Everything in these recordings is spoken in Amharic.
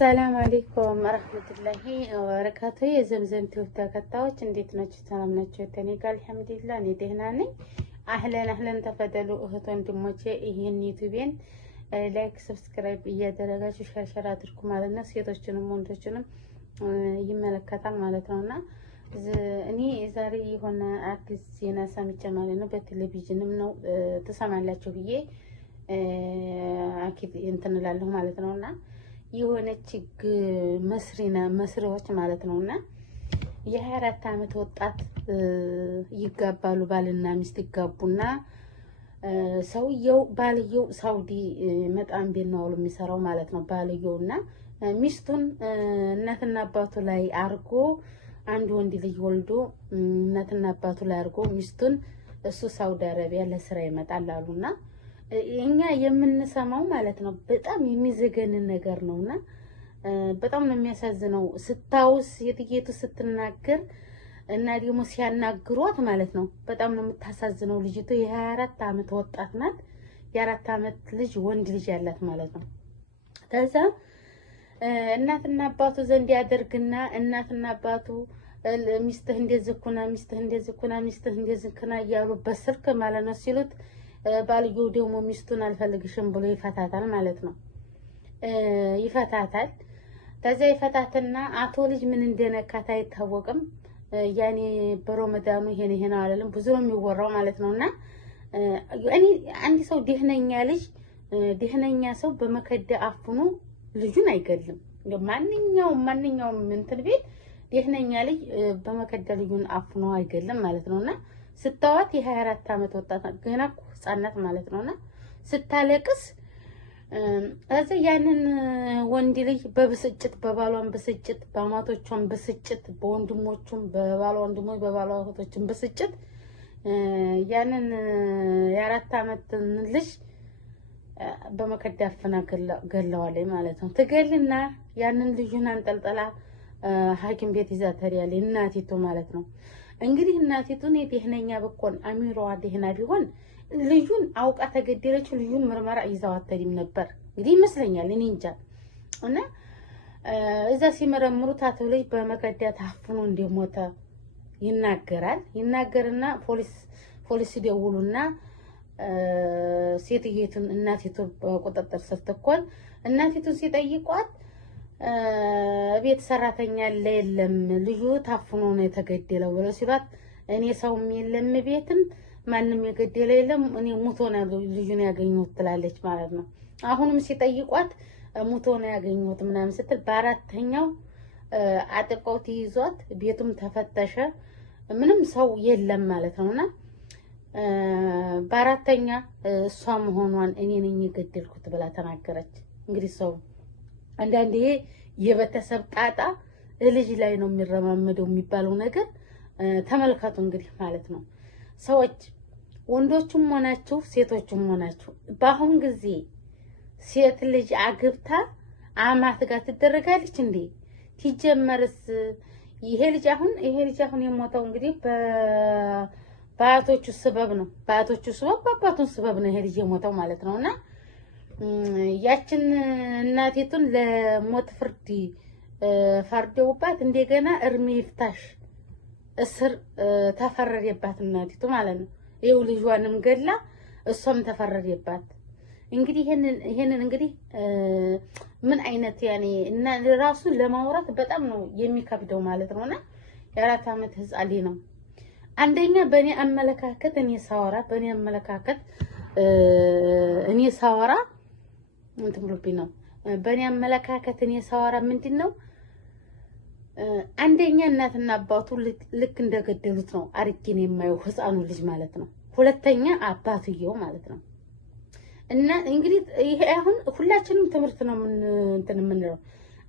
السلام عليكم ورحمة الله وبركاته يا زمزم توتا كتاوش انديت ناتشو سلام ناتشو تاني قال الحمد لله اني دهناني اهلا تفضلوا اهتون دموچه ይሄን ዩቲዩብን ላይክ ሰብስክራይብ እያደረጋችሁ ሸር አድርጉ ማለት ነው። ሴቶችንም ወንዶችንም ይመለከታል ማለት ነውና እኔ ዛሬ የሆነ አዲስ ዜና ሰምቼ ማለት ነው በቴሌቪዥንም ነው ተሰማላችሁ ብዬ አኪድ እንትን እላለሁ ማለት ነውና የሆነች መስሪዎች ማለት ነውና የ24 አመት ወጣት ይጋባሉ ባልና ሚስት ይጋቡና ሰውየው ባልየው ሳውዲ መጣም ቢናው የሚሰራው ማለት ነው ባልየውና ሚስቱን እናትና አባቱ ላይ አርጎ አንድ ወንድ ልጅ ወልዶ እናትና አባቱ ላይ አርጎ ሚስቱን እሱ ሳውዲ አረቢያ ለስራ ይመጣል አሉና እኛ የምንሰማው ማለት ነው በጣም የሚዘገንን ነገር ነውና በጣም ነው የሚያሳዝነው ስታውስ የትየቱ ስትናገር እና ደግሞ ሲያናግሯት ማለት ነው በጣም ነው የምታሳዝነው ልጅቱ የ24 አመት ወጣት ናት የ4 አመት ልጅ ወንድ ልጅ ያላት ማለት ነው ከዛ እናትና አባቱ ዘንድ ያደርግና እናትና አባቱ ሚስትህ እንደዝኩና ያሉ በስልክ ማለት ነው ሲሉት ባልየው ደግሞ ሚስቱን አልፈልግሽም ብሎ ይፈታታል ማለት ነው ይፈታታል ከዛ ይፈታትና አቶ ልጅ ምን እንደነካታ አይታወቅም ያኔ በረመዳኑ ይሄን አላለም ብዙ ነው የሚወራው ማለት ነውና እኔ አንድ ሰው ደህነኛ ሰው በመከደ አፍኑ ልጁን አይገልም ማንኛውም እንትን ቤት ደህነኛ ልጅ በመከደ ልጁን አፍኑ አይገልም ማለት ነውና ስታዋት የ24 አመት ወጣት ገና ህፃናት ማለት ነውና ስታለቅስ አዘ ያንን ወንድ ልጅ በብስጭት በባሏን ብስጭት በአማቶቿን ብስጭት በወንድሞቹም በባሏ ወንድሞች በባሏ እህቶችም ብስጭት ያንን የ4 አመት ልጅ በመከዳፍና ገለዋለች ማለት ነው ትገልና ያንን ልጁን አንጠልጥላ ሐኪም ቤት ይዛ ተሪያለች እናቲቱ ማለት ነው እንግዲህ እናቲቱን የደህነኛ በቆን አሚሮዋ ደህና ቢሆን ልጁን አውቃ ተገደለችው ልጁን ምርመራ ይዛው አተሪም ነበር እንግዲህ ይመስለኛል እኔ እንጃ እና እዛ ሲመረምሩት አቶ ልጅ በመከዳት አፍኖ እንደሞተ ይናገርና ፖሊስ ደውሉና ሴትየቱን እናቲቱ በቁጥጥር ስር ተኮን እናቲቱን ሲጠይቋት ቤት ሰራተኛ የለም ልጁ ታፍኖ ነው የተገደለው ብለው ሲሏት እኔ ሰውም የለም ቤትም ማንንም የገደለ የለም እኔ ሙቶ ነው ልጁን ያገኘሁት ትላለች ማለት ነው አሁንም ሲጠይቋት ሙቶ ነው ያገኘሁት ምናምን ስትል በአራተኛው አጥቆት ይዟት ቤቱም ተፈተሸ ምንም ሰው የለም ማለት ነውና በአራተኛ እሷ መሆኗን እኔ ነኝ የገደልኩት ብላ ተናገረች እንግዲህ ሰው አንዳንዴ የበተሰብ ጣጣ ልጅ ላይ ነው የሚረማመደው የሚባለው ነገር ተመልከቱ እንግዲህ ማለት ነው ሰዎች ወንዶቹም ሆናችሁ ሴቶቹም ሆናችሁ በአሁን ጊዜ ሴት ልጅ አግብታ አማት ጋር ትደረጋለች እንዴ ትጀመርስ ይሄ ልጅ አሁን የሞተው እንግዲህ በአያቶቹ ሰበብ ነው በአባቱን ሰበብ ነው ይሄ ልጅ የሞተው ማለት ነውና ያችን እናቲቱን ለሞት ፍርድ ፈርደውባት እንደገና እርሜ ይፍታሽ እስር ተፈረደባት እናቲቱ ማለት ነው ይሄው ልጇንም ገላ እሷም ተፈረደባት እንግዲህ ይሄንን እንግዲህ ምን አይነት ያኔ እና ራሱ ለማውራት በጣም ነው የሚከብደው ማለት ነውና የ4 አመት ህፃን ነው አንደኛ በእኔ አመለካከት እኔ ሳወራ እንትን ብሎብኝ ነው በእኔ አመለካከት እኔ ሳወራ ምንድነው አንደኛ እናትና አባቱ ልክ እንደገደሉት ነው አርኪን የማየው ህፃኑ ልጅ ማለት ነው ሁለተኛ አባትየው ማለት ነው እና እንግዲህ ይሄ አሁን ሁላችንም ትምህርት ነው የምንለው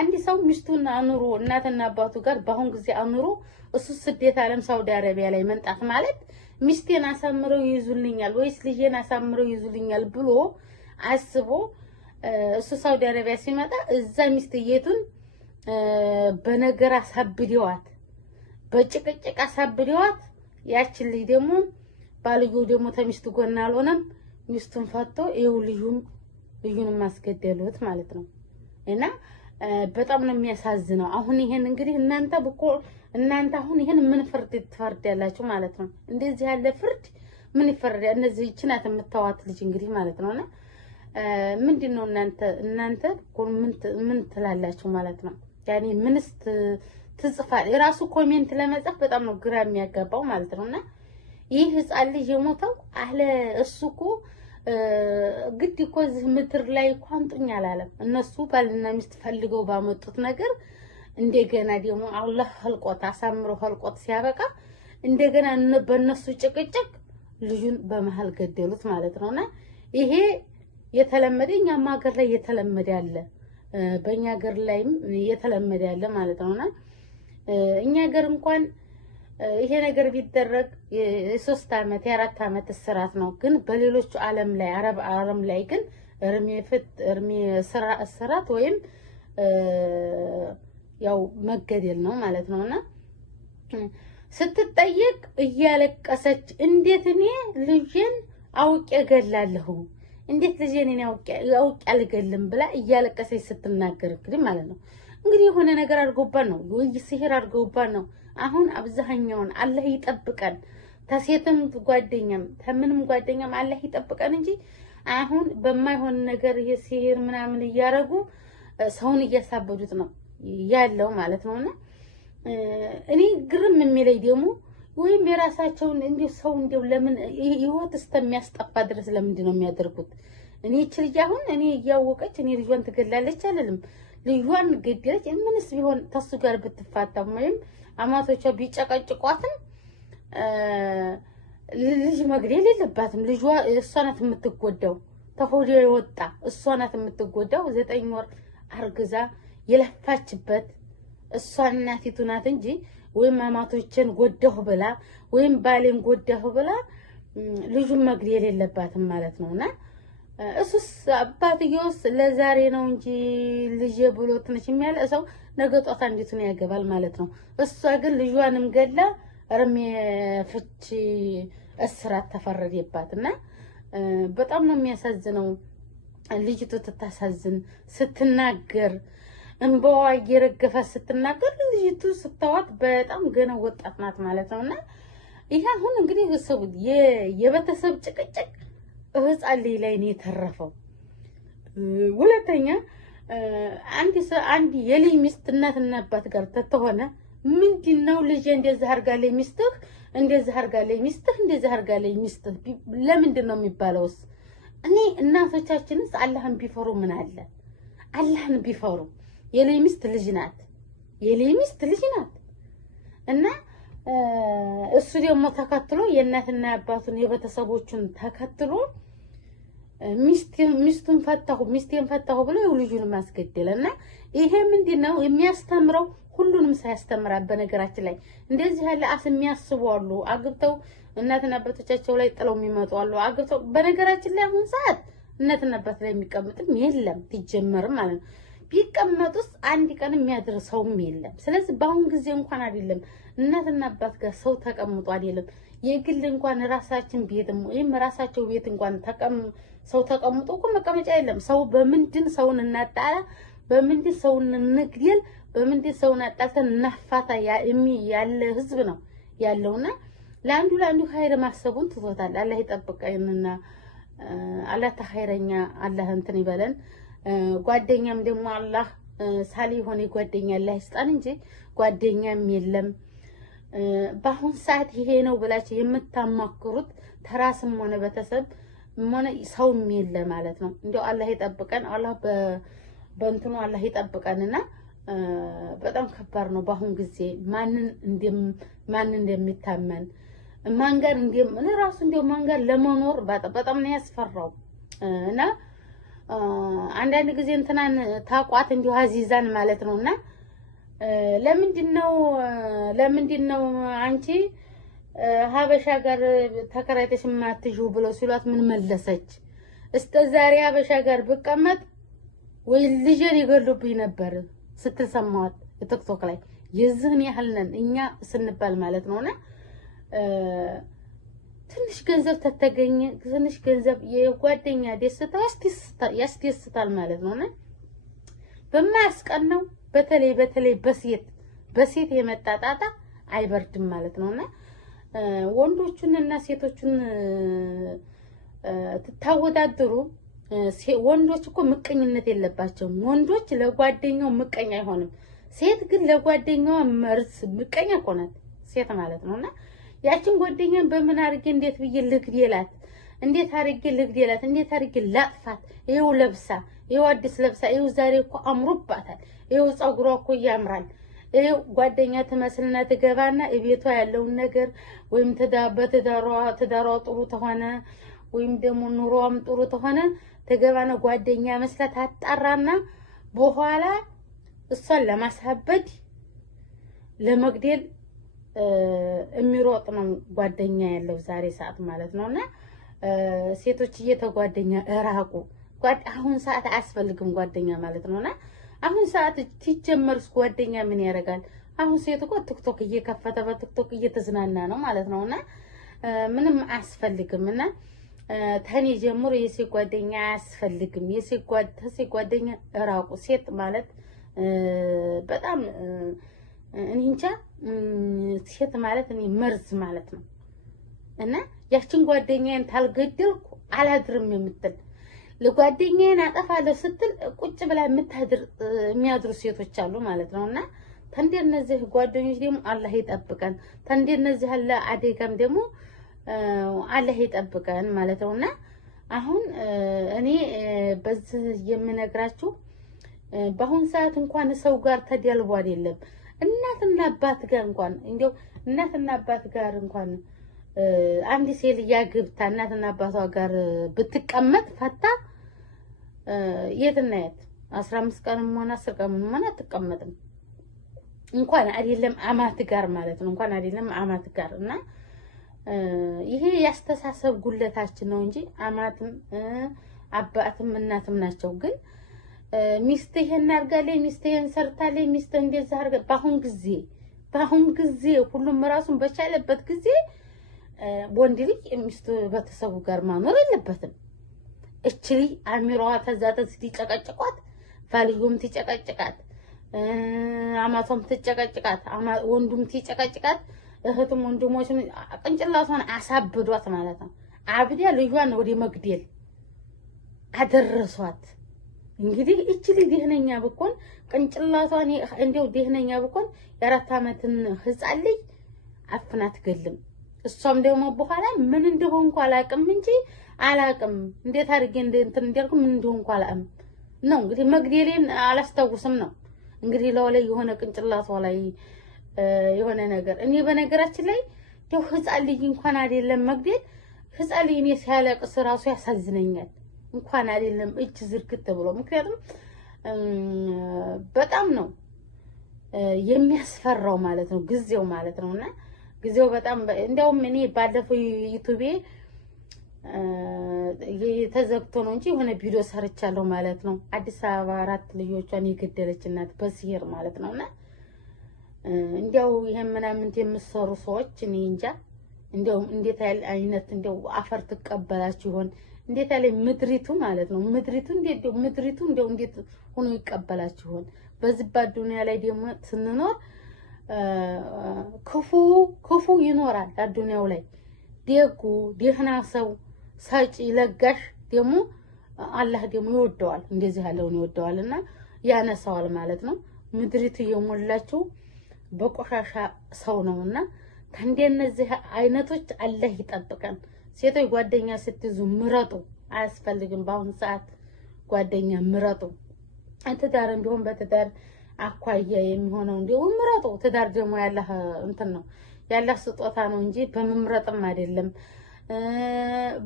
አንድ ሰው ሚስቱን አኑሮ እናትና አባቱ ጋር በአሁን ጊዜ አኑሮ እሱ ስደት ዓለም ሳውዲ አረቢያ ላይ መንጣት ማለት ሚስቴን አሳምረው ይዙልኛል ወይስ ልጄን አሳምረው ይዙልኛል ብሎ አስቦ እሱ ሳውዲ አረቢያ ሲመጣ እዛ ሚስትየቱን በነገር አሳብደዋት በጭቅጭቅ አሳብደዋት ያችን ልጅ ደግሞ ባልየው ደግሞ ተሚስቱ ጎና አልሆነም ሚስቱን ፈቶ ይው ልጁን ማስገደሉት ማለት ነው እና በጣም ነው የሚያሳዝነው። አሁን ይሄን እንግዲህ እናንተ አሁን ይሄን ምን ፍርድ ትፈርዳላችሁ ማለት ነው? እንደዚህ ያለ ፍርድ ምን ይፈርዳል? እነዚህ ይችናት የምታዋት ልጅ እንግዲህ ማለት ነውና ምንድነው እናንተ ምን ትላላችሁ ማለት ነው? ያኔ ምንስ ትጽፋል? የራሱ ኮሜንት ለመጻፍ በጣም ነው ግራ የሚያጋባው ማለት ነውና ይህ ህፃን ልጅ የሞተው እሱ እኮ ግድ እኮ እዚህ ምድር ላይ እኮ አንጡኝ አላለም። እነሱ ባልና ሚስት ፈልገው ባመጡት ነገር እንደገና ደግሞ አላህ ኸልቆት አሳምሮ ኸልቆት ሲያበቃ እንደገና በእነሱ ጭቅጭቅ ልጁን በመሃል ገደሉት ማለት ነውና ይሄ የተለመደ እኛም ሀገር ላይ የተለመደ ያለ በእኛ ሀገር ላይም የተለመደ ያለ ማለት ነውና እኛ ሀገር እንኳን ይሄ ነገር ቢደረግ የ3 አመት የ4 አመት እስራት ነው። ግን በሌሎች ዓለም ላይ ዓለም ላይ ግን እርሜ እስራት ወይም ያው መገደል ነው ማለት ነውና ስትጠየቅ እያለቀሰች እንዴት እኔ ልጄን አውቄ ገላለሁ እንዴት ልጄን እኔ አውቄ አልገልም ብላ እያለቀሰች ስትናገር እንግዲህ ማለት ነው እንግዲህ የሆነ ነገር አድርጎባት ነው ወይ ሲህር አድርጎባት ነው። አሁን አብዛኛውን አላህ ይጠብቀን ተሴትም ጓደኛም ተምንም ጓደኛም አላህ ይጠብቀን እንጂ አሁን በማይሆን ነገር ይሄ ሲህር ምናምን እያረጉ ሰውን እያሳበዱት ነው ያለው ማለት ነውና እኔ ግርም የሚለኝ ደግሞ ወይም የራሳቸውን እንዲሁ ሰው እንዲሁ ለምን ህይወት እስከሚያስጠፋ ድረስ ለምንድን ነው የሚያደርጉት? እኔ ልጅ አሁን እኔ እያወቀች እኔ ልጇን ትገላለች አይደለም ልጇን ገደለች ምንስ ቢሆን ተሱ ጋር ብትፋታም ወይም አማቶቿ ቢጨቀጭቋትም ልጅ መግደል የለባትም። ልጇ እሷ ናት የምትጎዳው። ተሆዴ የወጣ እሷ ናት የምትጎዳው። 9 ወር አርግዛ የለፋችበት እሷ እናቲቱ ናት እንጂ ወይም አማቶችን ጎዳሁ ብላ ወይም ባሌን ጎዳሁ ብላ ልጁን መግደል የለባትም ማለት ነውና እሱስ አባትየውስ ለዛሬ ነው እንጂ ልጅ ብሎ ትንሽ የሚያለቅሰው ነገ ጧት አንዲቱን ያገባል ማለት ነው። እሷ ግን ልጇንም ገላ እርሜ ፍቺ እስራት ተፈረደባትና በጣም ነው የሚያሳዝነው። ልጅቱ ትታሳዝን ስትናገር እንባዋ እየረገፈ ስትናገር ልጅቱ ስተዋት በጣም ገና ወጣት ናት ማለት ነውና ይሄ አሁን እንግዲህ ሰው የቤተሰብ ጭቅጭቅ ህፃን ልጅ ላይ ነው የተረፈው። ሁለተኛ አንድ የልጅ ሚስት እናትና አባት ጋር ተተሆነ ምንድነው ልጅ እንደዛ አርጋለኝ ሚስትህ እንደዛ አርጋለኝ ሚስትህ እንደዛ አርጋለኝ ሚስትህ ለምንድን ነው የሚባለውስ? እኔ እናቶቻችንስ አላህን ቢፈሩ ምን አለ? አላህን ቢፈሩ የልጅ ሚስት ልጅ ናት፣ የልጅ ሚስት ልጅ ናት እና እሱ ደግሞ ተከትሎ የእናትና አባቱን የቤተሰቦቹን ተከትሎ ሚስቴን ፈታሁ ብሎ ልጁን ማስገደለና ይሄ ምንድነው የሚያስተምረው? ሁሉንም ሳያስተምራል። በነገራችን ላይ እንደዚህ ያለ የሚያስቡ አሉ። አግብተው እናትና አባቶቻቸው ላይ ጥለው የሚመጡ አሉ። አግብተው በነገራችን ላይ አሁን ሰዓት እናትና አባት ላይ የሚቀመጥም የለም ትጀመርም ማለት ነው። ቢቀመጡስ አንድ ቀን የሚያደርሰውም የለም። ስለዚህ በአሁን ጊዜ እንኳን አይደለም እናትና አባት ጋር ሰው ተቀምጦ አይደለም የግል እንኳን ራሳችን ቤትም ወይም ራሳቸው ቤት እንኳን ሰው ተቀምጦ እኮ መቀመጫ የለም። ሰው በምንድን ሰውን እናጣላ፣ በምንድን ሰውን እንግደል፣ በምንድን ሰውን አጣልተን እናፋታ ያለ ህዝብ ነው ያለውና ለአንዱ ኸይር ማሰቡን ትቶታል። አላህ ይጠብቀንና አላህ ተኸይረኛ አላህ እንትን ይበለን። ጓደኛም ደግሞ አላህ ሳሊ ሆነ ጓደኛ አላህ ይስጣን እንጂ ጓደኛም የለም። በአሁን ሰዓት ይሄ ነው ብላችሁ የምታማክሩት ተራስም ሆነ ቤተሰብ ሆነ ሰውም የለ ማለት ነው። እንደው አላህ ይጠብቀን። አላህ በእንትኑ አላህ ይጠብቀንና በጣም ከባድ ነው በአሁን ጊዜ ማን እንደሚታመን ማን ጋር ለራሱ እንደው ማን ጋር ለመኖር በጣም ነው ያስፈራው እና አንዳንድ ጊዜ እንትናን ታቋት እንዲሁ አዚዛን ማለት ነውና ለምንድነው አንቺ ሀበሻ ጋር ተከራይተሽ ማትጂው ብለው ሲሏት ምን መለሰች? እስከ ዛሬ ሀበሻ ጋር ብቀመጥ ወይ ልጄን ይገሉብኝ ነበር ስትል ሰማሁት ቲክቶክ ላይ። የዚህን ያህል ነን እኛ ስንባል ማለት ነውና ትንሽ ገንዘብ ተተገኘ ትንሽ ገንዘብ የጓደኛ ደስታ ያስደስታል ማለት ነውና በማያስቀናው በተለይ በሴት የመጣ ጣጣ አይበርድም ማለት ነውና ወንዶቹንና ሴቶቹን ትታወዳድሩ። ወንዶች እኮ ምቀኝነት የለባቸውም። ወንዶች ለጓደኛው ምቀኛ አይሆንም። ሴት ግን ለጓደኛዋ መርዝ ምቀኛ እኮ ናት ሴት ማለት ነውና ያችን ጓደኛን በምን አድርጌ እንዴት ብዬ ልግደላት፣ እንዴት አድርጌ ላጥፋት? ይሄው ለብሳ ይሄው አዲስ ለብሳ ይሄው ዛሬ እኮ አምሮባታል፣ ይሄው ጸጉሯ እኮ ያምራል፣ ይሄው ጓደኛ ትመስልና ትገባና እቤቷ ያለውን ነገር ወይም ትዳሯ ጥሩ ተሆነ ወይም ደግሞ ኑሮዋም ጥሩ ተሆነ ተገባና ጓደኛ መስላት አጣራና በኋላ እሷን ለማሳበድ ለመግደል የሚሮጥ ነው ጓደኛ ያለው ዛሬ ሰዓት ማለት ነውና ሴቶች እየተጓደኛ እራቁ። አሁን ሰዓት አያስፈልግም ጓደኛ ማለት ነውና አሁን ሰዓት ትጀመርስ ጓደኛ ምን ያደርጋል? አሁን ሴት እኮ ቲክቶክ እየከፈተ በቲክቶክ እየተዝናና ነው ማለት ነውና ምንም አያስፈልግምና ተኔ ጀምሮ የሴት ጓደኛ አያስፈልግም። የሴት ጓደኛ እራቁ። ሴት ማለት በጣም እኔ እንጃ ሴት ማለት እኔ መርዝ ማለት ነው እና ያችን ጓደኛዬን ታልገደልኩ አላድርም የምትል ለጓደኛዬን አጠፋለሁ ስትል ቁጭ ብላ የሚያድሩ ሴቶች አሉ ማለት ነውና ተንደነዚህ ጓደኞች ደግሞ አላህ ይጠብቀን። ተንደነዚህ ያለ አደጋም ደግሞ አላህ ይጠብቀን ማለት ነውና አሁን እኔ በዚህ የምነግራችሁ በአሁን ሰዓት እንኳን ሰው ጋር ተደልቦ አይደለም እናትና አባት ጋር እንኳን እንደው እናትና አባት ጋር እንኳን አንድ ሴት ያግብታ እናትና አባቷ ጋር ብትቀመጥ ፈታ የትና የት 15 ቀንም ሆነ 10 ቀንም ሆነ አትቀመጥም። እንኳን አይደለም አማት ጋር ማለት ነው እንኳን አይደለም አማት ጋር እና ይሄ ያስተሳሰብ ጉለታችን ነው እንጂ አማትም አባትም እናትም ናቸው። ግን ሚስት ይሄን አርጋለች፣ ሚስት ይሄን ሰርታለች፣ ሚስት እንደዛ አርጋ በአሁን ጊዜ ሁሉም ራሱን በቻለበት ጊዜ ወንድ ልጅ ሚስቱ ቤተሰቡ ጋር ማኖር የለበትም። እችሊ አሚሯ ተዛተስ ሊጨቀጭቋት ፋልዩም ትጨቀጭቃት አማቶም ትጨቀጭቃት ወንዱም ትጨቀጭቃት እህቱም ወንድሞችም ቅንጭላቷን አሳብዷት ማለት ነው። አብዲያ ልጇን ወደ መግደል አደረሷት። እንግዲህ እችሊ ደህነኛ ብኮን ቅንጭላቷን እንደው ደህነኛ ብኮን የ4 ዓመትን ህፃን ልጅ አፍናት ገልም እሷም ደግሞ በኋላ ምን እንደሆንኩ አላቅም እንጂ አላቅም እንዴት አድርጌ እንትን እንደልኩ ምን እንደሆንኩ አላቅም ነው። እንግዲህ መግደሌን አላስታውስም ነው እንግዲህ ለወላይ የሆነ ቅንጭላቷ ላይ የሆነ ነገር እኔ በነገራችን ላይ ደው ህፃን ልጅ እንኳን አይደለም መግደል ህፃን ልጅ እኔ ሲያለቅስ ራሱ ያሳዝነኛል። እንኳን አይደለም እጅ ዝርግት ብሎ ምክንያቱም በጣም ነው የሚያስፈራው ማለት ነው ጊዜው ማለት ነውና ጊዜው በጣም እንደውም እኔ ባለፈው ዩቲዩብ የተዘግቶ ነው እንጂ የሆነ ቪዲዮ ሰርቻለሁ ማለት ነው። አዲስ አበባ 4 ልጆቿን የገደለች እናት በሲሄር ማለት ነውና እንዲያው ይሄን ምናምን የምትሰሩ ሰዎች እኔ እንጃ እንዲያው እንዴት አይነት እንዲያው አፈር ተቀበላችሁ ይሆን? እንዴት ያለ ምድሪቱ ማለት ነው ምድሪቱ እንዲያው እንዴት ሆኖ ይቀበላችሁ ይሆን? በዚህ ዱንያ ላይ ደግሞ ስንኖር ክፉ ይኖራል አዱንያው ላይ ደጉ ደህና ሰው ሳጪ ለጋሽ ደግሞ አላህ ደግሞ ይወደዋል። እንደዚህ ያለውን ይወደዋልና ያነሳዋል ማለት ነው። ምድሪቱ የሞላችው በቆሻሻ ሰው ነውና ከእንደነዚህ አይነቶች አላህ ይጠብቀን። ሴቶች ጓደኛ ስትይዙ ምረጡ። አያስፈልግም በአሁን ሰዓት ጓደኛ ምረጡ። ትዳር ቢሆን በትዳር አኳያ የሚሆነው እንደው ምረጡ። ትዳር ደግሞ ያላህ እንትን ነው ያላህ ስጦታ ነው እንጂ በመምረጥም አይደለም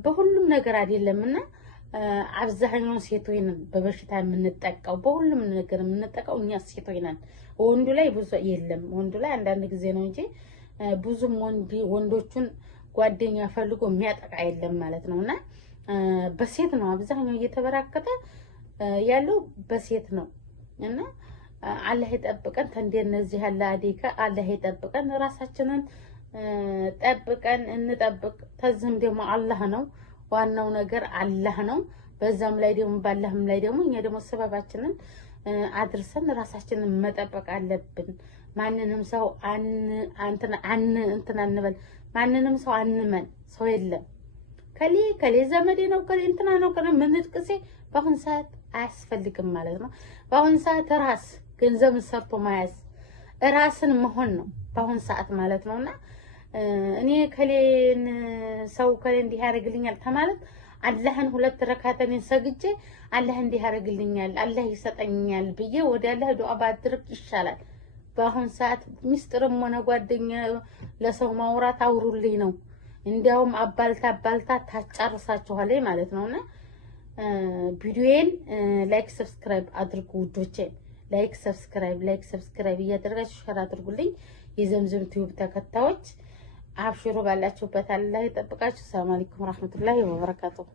በሁሉም ነገር አይደለምና አብዛኛው ሴቶች ነን በበሽታ የምንጠቃው በሁሉም ነገር የምንጠቃው እኛ ሴቶች ነን። ወንዱ ላይ ብዙ የለም። ወንዱ ላይ አንዳንድ ጊዜ ነው እንጂ ብዙም ወንዶቹን ጓደኛ ፈልጎ የሚያጠቃ የለም ማለት ነውና በሴት ነው አብዛኛው እየተበራከተ ያለው በሴት ነው እና አላህ ይጠብቀን። ተንደነዚህ ያለ አዴካ አላህ ይጠብቀን። ራሳችንን ጠብቀን እንጠብቅ። ተዝም ደግሞ አላህ ነው ዋናው ነገር አላህ ነው። በዛም ላይ ደግሞ ባላህም ላይ ደግሞ እኛ ደግሞ ሰበባችንን አድርሰን ራሳችንን መጠበቅ አለብን። ማንንም ሰው እንትን አንበል። ማንንም ሰው አንመን። ሰው የለም ከሌ ዘመዴ ነው ከሌ እንትና ነው ከሌ ምንጥቅሴ በአሁን ሰዓት አያስፈልግም ማለት ነው። በአሁን ሰዓት ራስ ገንዘብን ሰርቶ ማያዝ ራስን መሆን ነው በአሁን ሰዓት ማለት ነውና እኔ ከሌን ሰው ከሌ እንዲህ ያደርግልኛል ተማለት አላህን 2 ረካተን ሰግጄ አላህ እንዲህ ያደርግልኛል አላህ ይሰጠኛል ብዬ ወደ አላህ ዱዓ ባድርግ ይሻላል። በአሁን ሰዓት ሚስጥርም ሆነ ጓደኛ ለሰው ማውራት አውሩልኝ ነው። እንዲያውም አባልታ ታጫርሳችኋለኝ ማለት ነውና ቪዲዮዬን ላይክ ሰብስክራይብ አድርጉ ውዶቼ። ላይክ ሰብስክራይብ እያደረጋችሁ ሸር አድርጉልኝ። የዘምዘም ቲዩብ ተከታዮች አብሽሩ ባላችሁበት አላህ ይጠብቃችሁ። ሰላም አለይኩም ወራህመቱላሂ ወበረካቱሁ።